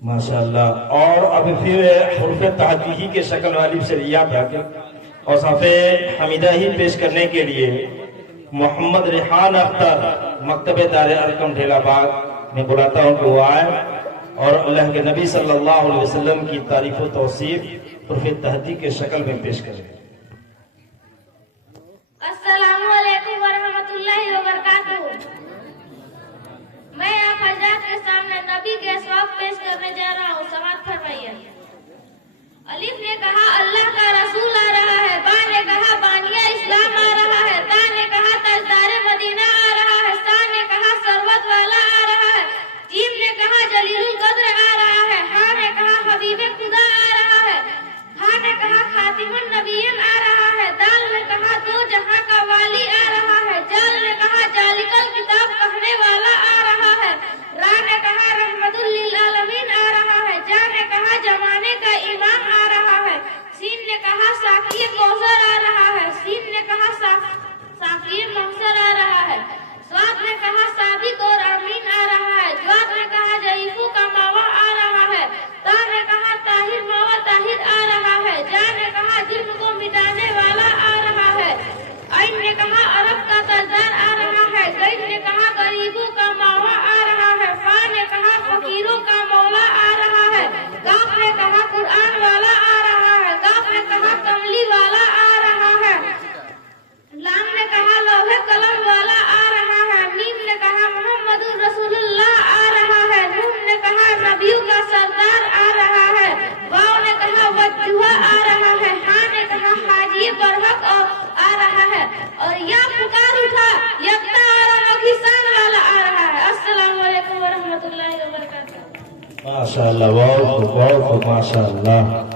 माशाल्लाह। और अब फिर हुर्फ तहजीही के शक्ल वाली शरिया तक और सफ़े हमीदा ही पेश करने के लिए मोहम्मद रिहान अख्तर मकतबे दार अरकम ढेलाबाग में बुलाता हूँ कि वो आए और अल्लाह के नबी सल्लल्लाहु अलैहि वसल्लम की तारीफ व तौसीफ हुर्फ तहजी के शक्ल में पेश करें। अस्सलामु अलैकुम वरहमतुल्लाहि वबरकातुहू। मैं आप हजरात के सामने नबी के सवाब पेश करने जा रहा हूँ। समाअत फरमाइए। अलिफ ने कहा अल्लाह का रसूल आ रहा है, बा ने कहा बानिया इस्लाम आ रहा है, ता ने कहा ताजदार मदीना आ रहा है, सा ने कहा सरवत वाला आ रहा है, जीम ने कहा जलीलुल कद्र आ रहा है, हा ने कहा हबीबे खुदा आ रहा है, हा ने कहा खातिमुन नबिय्यीन आ रहा है, दाल ने कहा दो जहां का वाली आ रहा है, जाल ने कहा जालिकल किताब कहने वाला आ रहा है, रा ने कहा रहमतुल लिल आलमीन आ रहा है, जा ने कहा जमाने का इमाम आ रहा है, सीन ने कहा साकी कौसर आ रहा है, सीन ने कहा साकी मौसर आ रहा है, स्वाद ने कहा सादिक और अमीन आ रहा है, ज्वाद ने कहा जईफू का मावा आ रहा है, ता ने कहा ताहिर मावा ताहिर आ रहा है, जा ने कहा जुल्म को मिटाने वाला आ रहा है, ऐन ने कहा अरब का ताजदार आ रहा है, गैन ने कहा गरीबों का मावा आ रहा है, फा ने कहा फकीरों का मौला आ रहा है, काफ ने कहा कुरान वाला आ रहा है, काफ ने कहा कमली वाला आ रहा है, लाम ने कहा लौहे कलम वाला आ रहा है, मीम ने कहा मोहम्मदुर रसूलुल्लाह आ रहा है, नून ने कहा नबियों का सरदार आ रहा है, वाव ने कहा वज्जुहा आ रहा है, हा ने कहा हाजी बरहक आ रहा है, और या पुकार उठा यक्ता और किसान वाला आ रहा है। अस्सलामु अलैकुम वरहमतुल्लाहि वबरकातुहू। माशाल्लाह, बहुत माशाल्लाह।